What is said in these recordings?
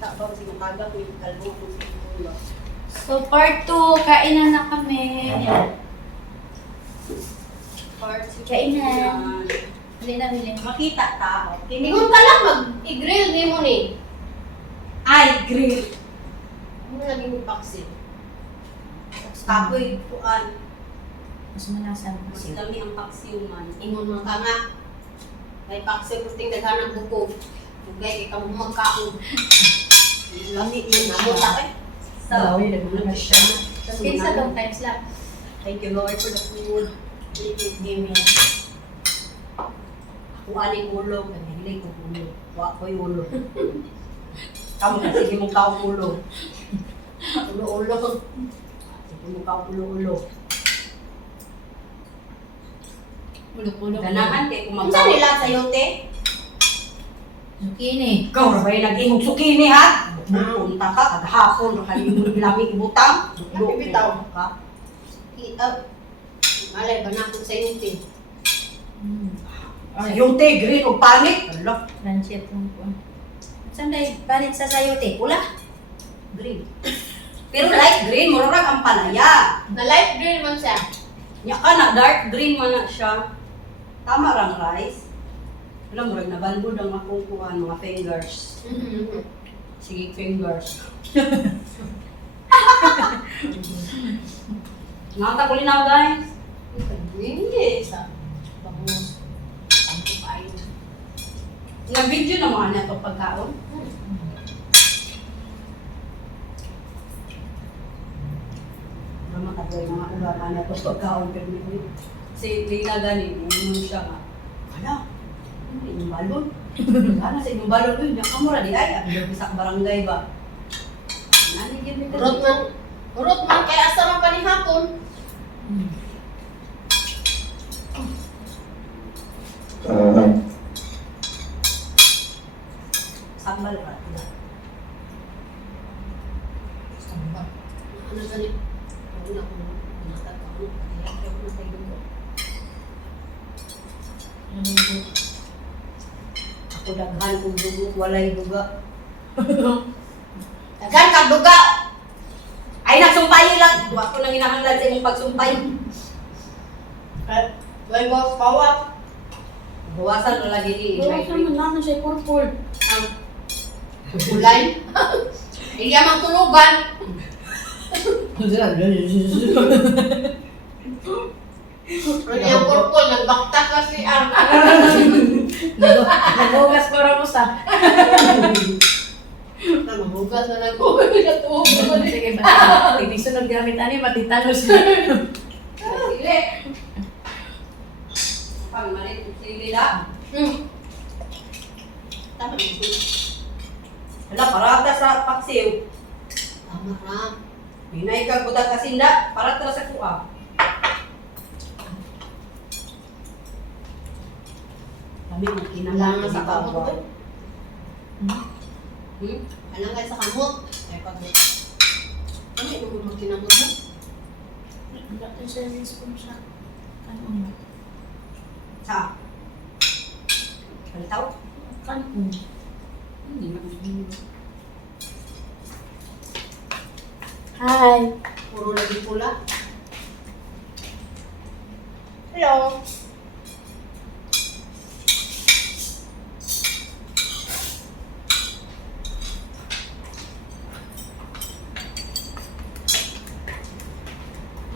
Tak ba kasi umaga ko yung kalbo ko sa ulo. So, part 2, kainan na kami. Part Kainan. Huli na, huli. Makita tao. Tingon ka lang mag-i-grill ni mo ni. Ay, grill. Ano naging paksin? Kapoy, kuan. Mas manasan Mas kasi. dami ang paksiuman. Ingon mo ka nga. May paksin ko ting daghan ng buko. Tugay kay kamo magkaon. Lami yun. Namuta kay. Dawi, nagmumulog siya. Sa Pinsa long times lang. Thank you Lord for the food. Amen. Ako aling ulo. Kanihilig ko ulo. Wa ko yung ulo. Kamu na, sige mong kaong ulo. Ulo-ulo. Sige mong kaong ulo-ulo. Ulok-ulok. Ganahan kay Unsa kumakaon. nila sayo te? Zucchini. Ikaw na ba'y nag-imog sukini ha? Punta ka, kaghapon, kalimong lamig ibutang. Napibitaw. Ka. Kita. Malay ba na ako sa iyo te? Sa yung te, green o panic. Ala, Crunchy at lang po. Saan dahil panit sa sayote? Pula? green. Pero light green, murag ang palaya. Na light green man siya. Nya ka na, dark green man na siya. Tama rang rice. Alam mo, nabandod ang akong kuhan, mga fingers. Sige, fingers. Ngata ko linaw, guys. Hindi sa bangus. Tampo kayo. Nag-video na mga na ito pagkaon. Matagay mga ulangan na ito pagkaon. Pero si Lila ganin, yung siya nga. Hala, inyong balon. Sana sa inyong balon yun, yung kamura di ay. Ang bisa barangay ba? Nanigyan mo Urot man kay asa man panihapon. Sambal ka. Ano gani? Ano na ko nakata ko. Kaya ako na tayo ko. Ako daghan kong dugo, walay duga. Daghan ka duga. Ay, nagsumpay lang. Duwa ko nang hinahanglan sa imong pagsumpay. Way boss pawak. Bawasan na lagi ni Bawasan mo naman siya purple. Ang kulay. Iya mang tulugan. Ano yung purple nagbaktas kasi ang Nagugas para mo sa. Namugas na nagkuhan natuog naman eh. Sige ba? Tinisunod gamit ani matitanos. Sili. Pang malit si Lila. Tama ito. Hala, parata sa paksiw. Tama na. Hinay ka budak kasinda, parata sa kuha. Kami Kailangan sa kamot ko. Hmm? Kailangan sa kamot. Ay pag ano yung magkinamot mo? Wala tayo service po siya. Ano? Sa? Kalitaw? Kanon. Hindi na. Hi. Puro lagi pula. Hello.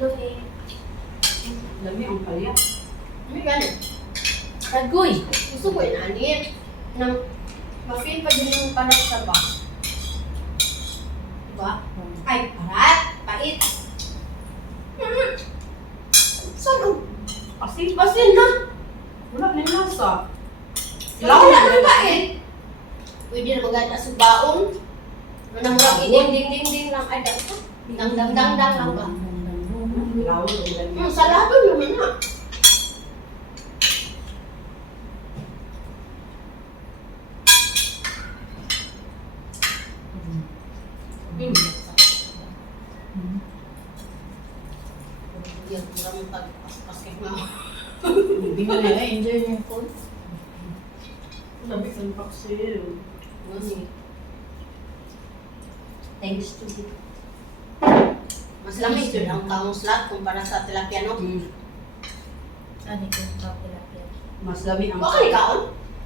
Hello, eh. Dami ang kalya. Ano ganun? Tagoy. Gusto ko inanin. Nang ma-feel pa din yung panak sa ba? Diba? Ay, parat! Pait! Saan? Pasin na! Wala na yung nasa. Wala na pait! Pwede na maganda sa baon. Namurang ding lang. Ay, dang lang ba? Lawal ang dami. Salaban naman na. Yan, kurang pagpaskas na. Hindi mo na enjoy yung food. Sabi sa paksiw. Ano Thanks to you. Mas lamig yun ang kaong slot kumpara sa tilapia, no? Ano ko ka tilapia? Mas lami ang... Baka ni kaon?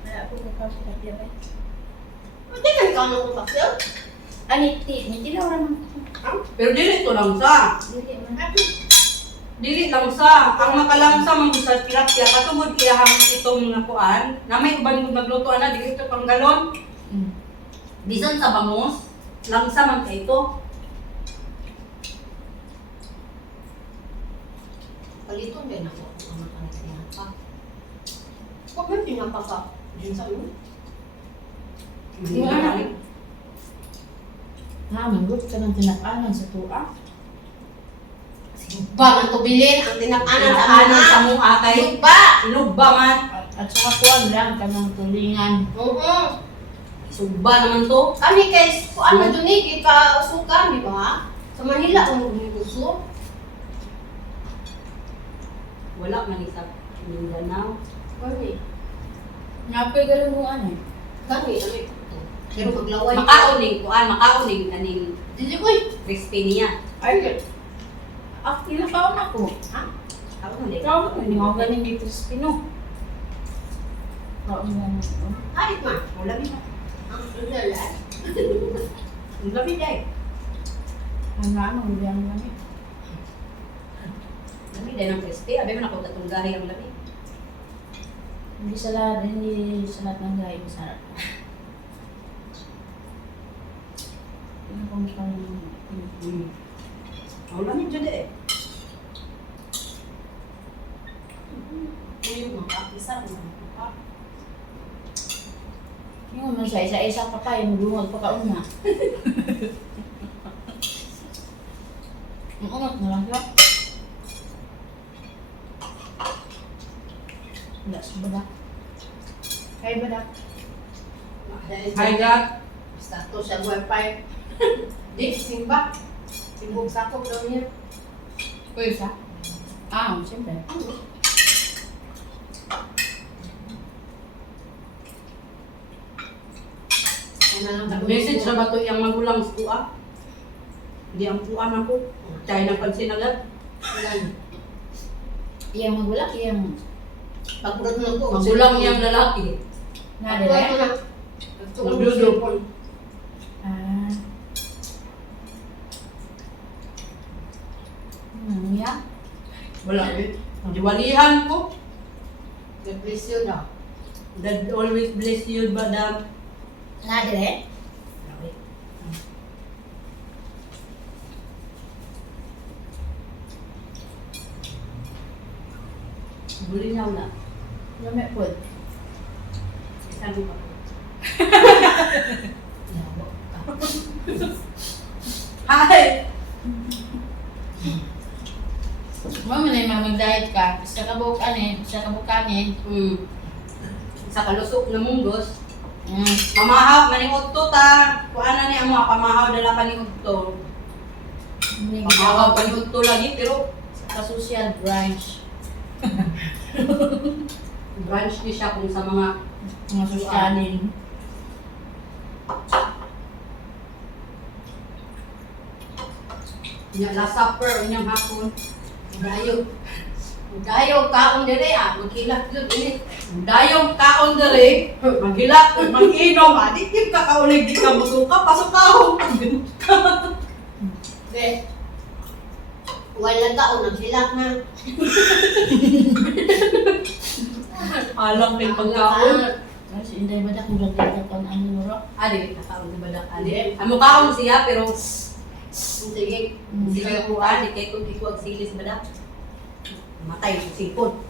Wala ako ka tilapia ba? Hindi ka ni kaon ng cocktail? Niti lang naman. Pero dili to lang sa. Dili man. Dili lang sa. Ang makalamsa man sa tilapia, katungod iyahang itong nakuan, na may uban kung nagluto ana, dili ito pang galon. Bisan sa bangus, langsa man kay ito. Paliton din ako. Ang makalit niya pa. Huwag mo tinapa ka. Diyan sa ulo. Hindi na balik. Magot ka ng tinakanan sa tuwa. Sinugba man to bilin. Ang tinakanan sa Anan sa ana. mong akay. Sinugba! Sinugba man. At saka kuwan lang ka ng tulingan. Oo. Sugba naman to. Kani kay kuan man dun ni ka usukan, di ba? Sa Manila ang gusto. Wala man isa. Mindanao. Kani. Ngapoy ka rin mo ano eh. Kani kami. Pero maglaway. Makauning, kuan, makauning kaning Dili ko. crispy niya. Ay, kinakaon ako. Ha? Ako hindi. Ikaw, hindi mo galing dito sa Pino. Kaon mo mo. Harit man. Wala mi. Ang dala. Wala mi dai. Ano, hindi ang lamig. Lami dai ng crispy. Abi man ako tatunggahi ang lami. Hindi sa lahat ng gaya masarap. Ano kung kung Wala mi jud eh. Yung mga isa mo. yung man sa isa-isa pa tayo, maglungag pa kauna. Ang unat na lang siya. Wala sa bada. Kaya bada. Hi God. Status sa wifi. Di, simba. Timbog sakop daw niya. Uy, isa? Siyempre. Nag-message na ba ito yung magulang sa kuha? Hindi ang kuhaan ako. Kaya napansin agad. Iyang magulak, iyang Pagpurot mo ko. Magulang niyang lalaki. nadire. Nagdudupon. Niya? Wala eh. Diwalihan ko. God bless you daw. God always bless you, madam. Nadire? Buli niya na. Lamig po. Sabi pa ko. Hi! Mama na yung mag-diet ka. Sa kabukanin. Sa kalusok na munggos. Pamahaw, maniudto ta. Kuha na ni amo, pamahaw dala pa ni udto. Pamahaw pa ni udto lagi, pero Ka-social branch. branch ni siya kung sa mga Mga sosyalin. last supper, inyang hapon. Dayog. Dayog kaon dire ah, maghilak yun ini. Dayog kaon dire, maghilak, mag-inom, di yung kakaulig di ka musuka, pasok kaon. Be. Wala taon, naghilak na. Alam kay pagkaon. Kasi hindi ba na kung gagawin ka ano mo? Adi, nakaon di badak adi. Amo kaon siya pero Sige. hindi kayo kuha, di kayo kung ikuag silis badak. Matay sa sipon.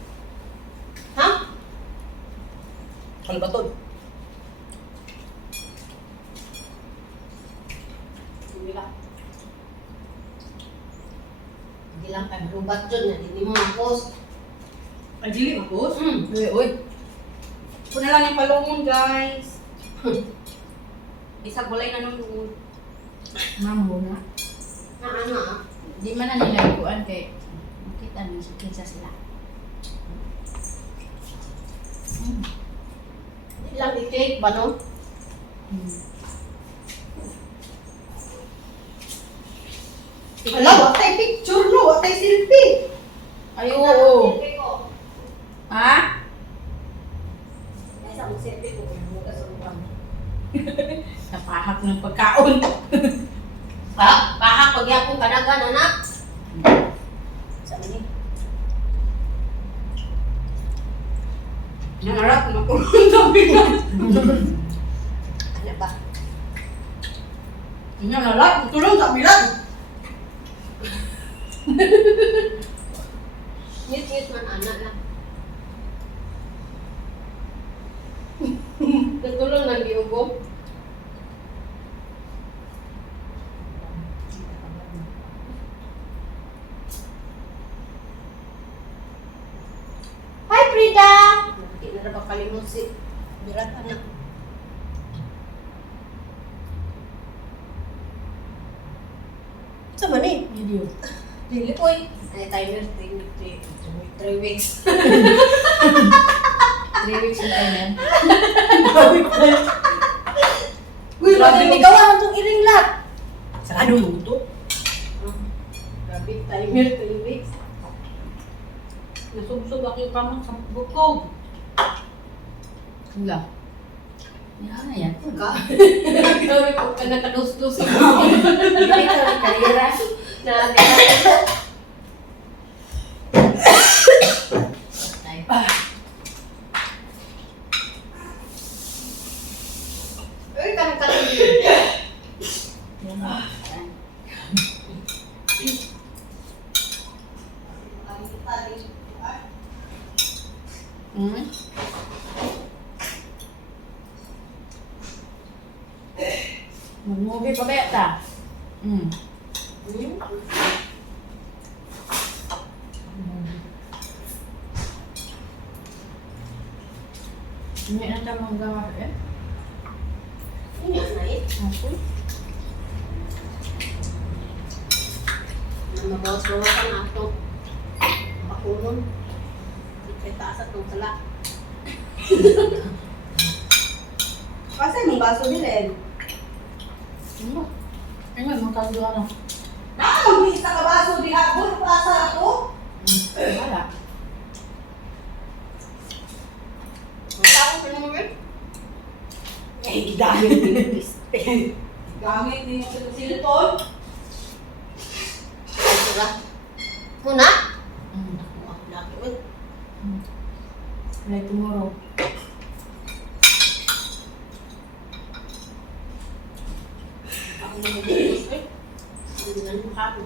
Ha? Kalbatod. Sige ka. Hindi lang kayo marubat dyan. Hindi mo makos. Ay, dili mapos. Hmm. Uy. Kuna lang yung palungon, guys. Isang bulay na nung lungon. Mambo na. Na ano ah? Di man na nila ikuan kay makita niyo sa kinsa sila. Hindi lang i-cake ba no? Ala, wa tay picture no, wa tay selfie. Ay, oo. Selfie ko. Ha? Ay, sa mong selfie ko. Bukas ang uwan. Napahak ng pagkaon. Pahak, pagyapong kadagan, anak. Sa mani. Nangarap na ko sabi na. Ano ba? Nangarap, tulong sa bilang. Mute man, anak na. Natulong ng biubo. Hi, Frida! Hindi na ba kalimut si Birat, anak? Sa mani? Video. Dili po eh. Ay, timer, 3 weeks. 3 weeks yung timer. Uy, Grabe, grabe ikaw ang itong iringlat. Sarado mo to. Grabe, timer, 3 weeks. Nasubsob ako yung kamang sa bukog. Wala. Yan, yan. Grabe po ka nakadus-dus ako. Hindi ka karera. Uy, karang-karang. Hmm? Mag-movie pa ba yata? Hmm. Hindi na tamang gawa eh. Ini na eh. Ako? Mabawas-bawasan na ito. Pakulong. Ikay taas at itong sala. Kasi mong baso nila Ano? Ayun, magkando ano. Naman, isa ka baso di ako. Pasa ako. Wala. Ang tawag ko naman eh. Eh, gamit din. Gamit din yung silton. Ay, sila. Muna? Hmm. Ako lagi. Uy, Like tomorrow. ako naman dito. Eh. Hindi na naman ako.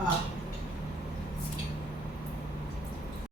Ah,